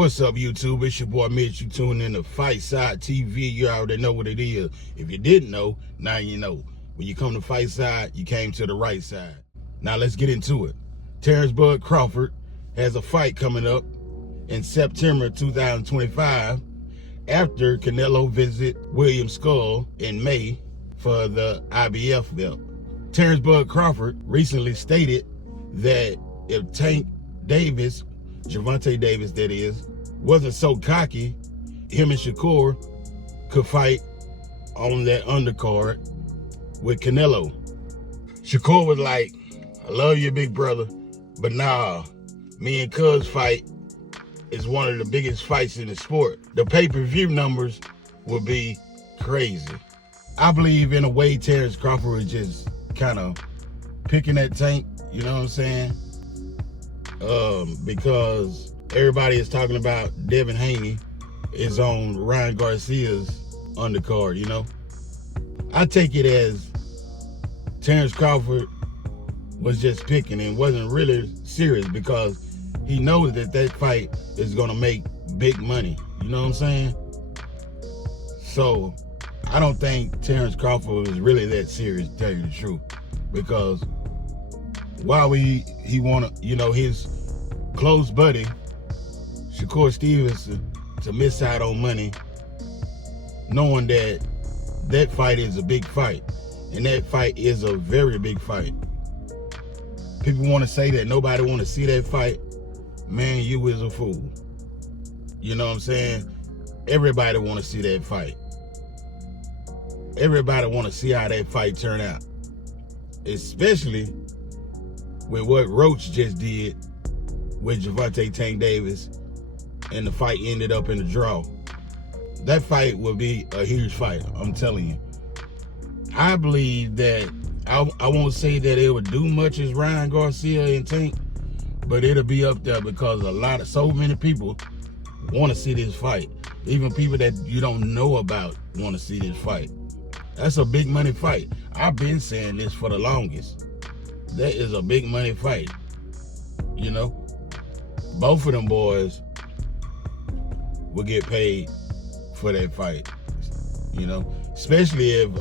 What's up, YouTube? It's your boy Mitch. You tuning in to Fight Side TV. You already know what it is. If you didn't know, now you know. When you come to Fight Side, you came to the right side. Now let's get into it. Terence Crawford has a fight coming up in September 2025 after Canelo visit William Skull in May for the IBF belt. Terence Crawford recently stated that if Tank Davis, Gervonta Davis that is, wasn't so cocky, him and Shakur could fight on that undercard with Canelo. Shakur was like, I love you, big brother, but nah, me and Cuz fight is one of the biggest fights in the sport. The pay-per-view numbers will be crazy. I believe in a way Terence Crawford was just kind of picking that Tank, you know what I'm saying? Because everybody is talking about Devin Haney is on Ryan Garcia's undercard, you know? I take it as Terence Crawford was just picking and wasn't really serious because he knows that that fight is gonna make big money, you know what I'm saying? So I don't think Terence Crawford was really that serious, to tell you the truth, because why would he want to, you know, his close buddy, Shakur Stevenson, to miss out on money, knowing that that fight is a big fight, and that fight is a very big fight. People want to say that nobody want to see that fight. Man, you is a fool. You know what I'm saying? Everybody want to see that fight. Everybody want to see how that fight turn out, especially with what Roach just did with Gervonta Tank Davis, and the fight ended up in a draw. That fight will be a huge fight, I'm telling you. I believe that, I won't say that it would do much as Ryan Garcia and Tank, but it'll be up there because so many people want to see this fight. Even people that you don't know about want to see this fight. That's a big money fight. I've been saying this for the longest. That is a big money fight. You know, both of them boys will get paid for that fight. You know, especially if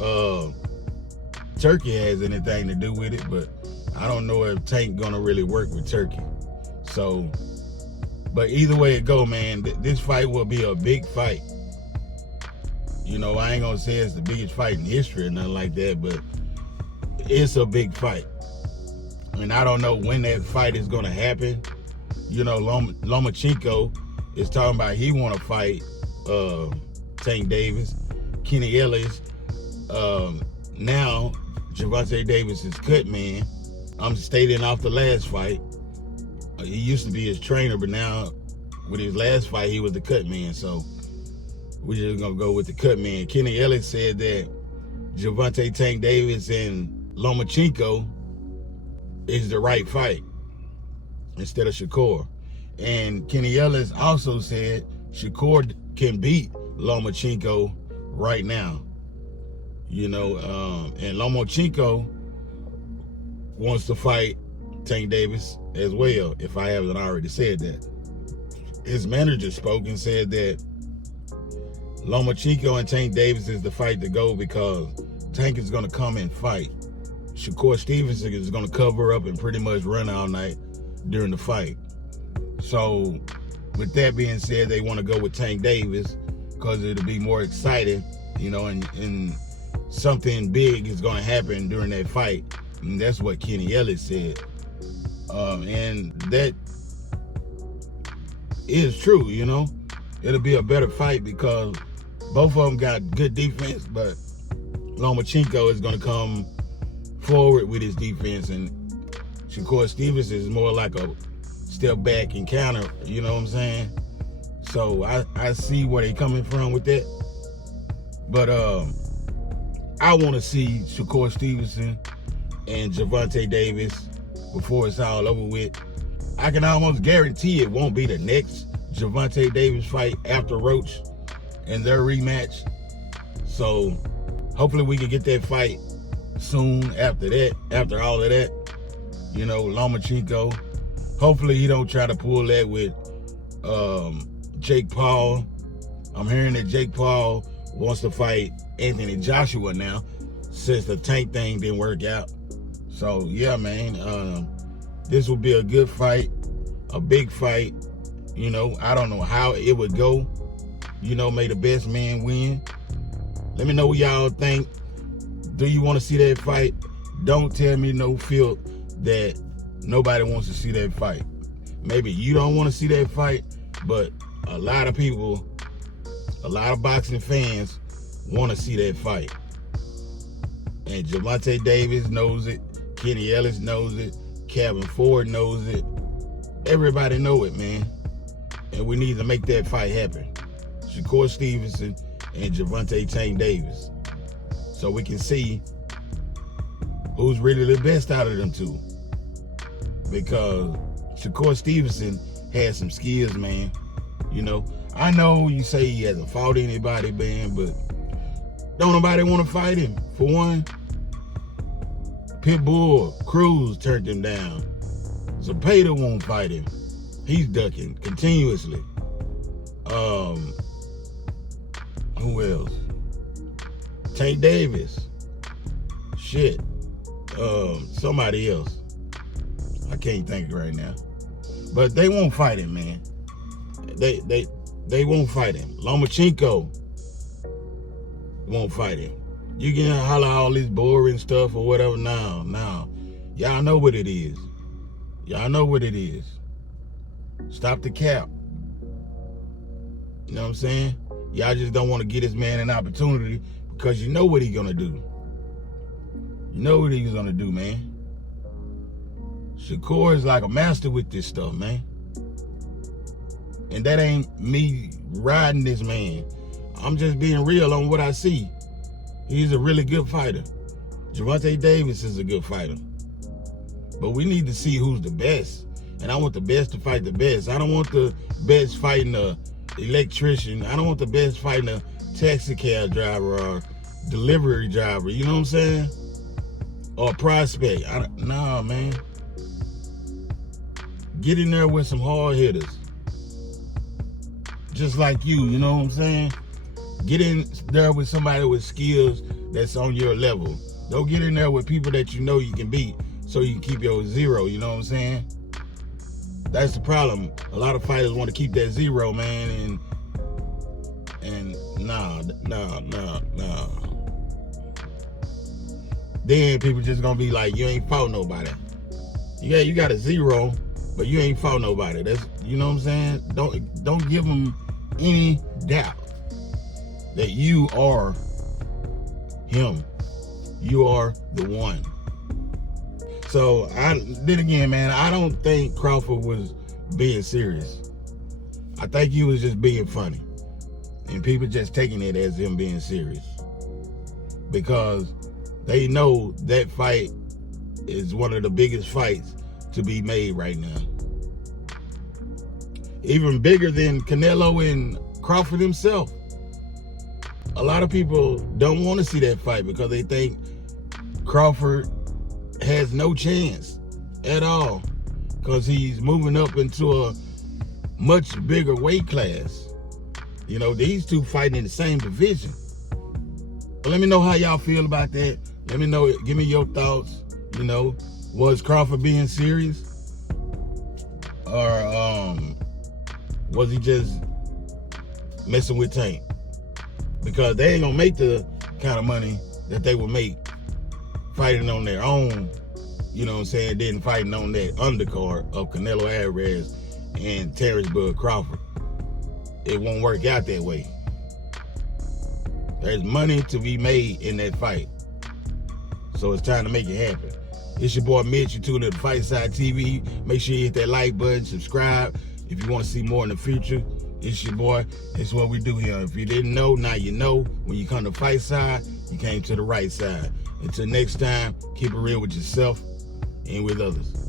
Turkey has anything to do with it, but I don't know if Tank gonna really work with Turkey. So, but either way it go, man, this fight will be a big fight. You know, I ain't gonna say it's the biggest fight in history or nothing like that, but it's a big fight. And I don't know when that fight is gonna happen. You know, Lomachenko is talking about he want to fight Tank Davis. Kenny Ellis, now Gervonta Davis is cut man. I'm stating off the last fight. He used to be his trainer, but now with his last fight, he was the cut man. So we're just gonna go with the cut man. Kenny Ellis said that Gervonta Tank Davis and Lomachenko is the right fight instead of Shakur. And Kenny Ellis also said Shakur can beat Lomachenko right now. You know, and Lomachenko wants to fight Tank Davis as well, if I haven't already said that. His manager spoke and said that Lomachenko and Tank Davis is the fight to go because Tank is going to come and fight. Shakur Stevenson is going to cover up and pretty much run all night during the fight. So with that being said, they want to go with Tank Davis because it'll be more exciting, you know, and something big is going to happen during that fight. And that's what Kenny Ellis said. And that is true, you know. It'll be a better fight because both of them got good defense, but Lomachenko is going to come forward with his defense, and Shakur Stevenson is more like a step back and counter, you know what I'm saying? So I see where they're coming from with that. But I want to see Shakur Stevenson and Gervonta Davis before it's all over with. I can almost guarantee it won't be the next Gervonta Davis fight after Roach and their rematch. So hopefully we can get that fight soon after that, after all of that. You know, Lomachenko. Hopefully he don't try to pull that with Jake Paul. I'm hearing that Jake Paul wants to fight Anthony Joshua now, since the Tank thing didn't work out. So yeah, man, this will be a good fight, a big fight. You know, I don't know how it would go. You know, may the best man win. Let me know what y'all think. Do you want to see that fight? Don't tell me no filth that nobody wants to see that fight. Maybe you don't want to see that fight, but a lot of people, a lot of boxing fans want to see that fight. And Gervonta Davis knows it. Kenny Ellis knows it. Kevin Ford knows it. Everybody know it, man. And we need to make that fight happen. Shakur Stevenson and Gervonta Tank Davis. So we can see who's really the best out of them two. Because Shakur Stevenson has some skills, man. You know, I know you say he hasn't fought anybody, man, but don't nobody want to fight him. For one, Pitbull Cruz turned him down. Zapata won't fight him. He's ducking continuously. Who else? Tank Davis. Shit. Somebody else. I can't think right now. But they won't fight him, man. They won't fight him. Lomachenko won't fight him. You can holler all this boring stuff or whatever. No. Y'all know what it is. Y'all know what it is. Stop the cap. You know what I'm saying? Y'all just don't want to give this man an opportunity because you know what he's gonna do. You know what he's gonna do, man. Shakur is like a master with this stuff, man. And that ain't me riding this man. I'm just being real on what I see. He's a really good fighter. Gervonta Davis is a good fighter. But we need to see who's the best. And I want the best to fight the best. I don't want the best fighting a electrician. I don't want the best fighting a taxi cab driver or delivery driver. You know what I'm saying? Or a prospect. Nah, man. Get in there with some hard hitters. Just like you know what I'm saying? Get in there with somebody with skills that's on your level. Don't get in there with people that you know you can beat so you can keep your zero, you know what I'm saying? That's the problem. A lot of fighters want to keep that zero, man, and nah. Then people just gonna be like, you ain't fought nobody. Yeah, you got a zero, but you ain't fought nobody. That's, you know what I'm saying? Don't give them any doubt that you are him. You are the one. So then again, man, I don't think Crawford was being serious. I think he was just being funny. And people just taking it as him being serious. Because they know that fight is one of the biggest fights to be made right now. Even bigger than Canelo and Crawford himself. A lot of people don't want to see that fight because they think Crawford has no chance at all because he's moving up into a much bigger weight class. You know, these two fighting in the same division. But let me know how y'all feel about that. Let me know, give me your thoughts. You know, was Crawford being serious? Or was he just messing with Tank? Because they ain't gonna make the kind of money that they would make fighting on their own, you know what I'm saying, then fighting on that undercard of Canelo Alvarez and Terence Crawford. It won't work out that way. There's money to be made in that fight. So it's time to make it happen. It's your boy Mitch. You tune in to Fight Side TV. Make sure you hit that like button, subscribe if you want to see more in the future. It's your boy. It's what we do here. If you didn't know, now you know. When you come to Fight Side, you came to the right side. Until next time, keep it real with yourself and with others.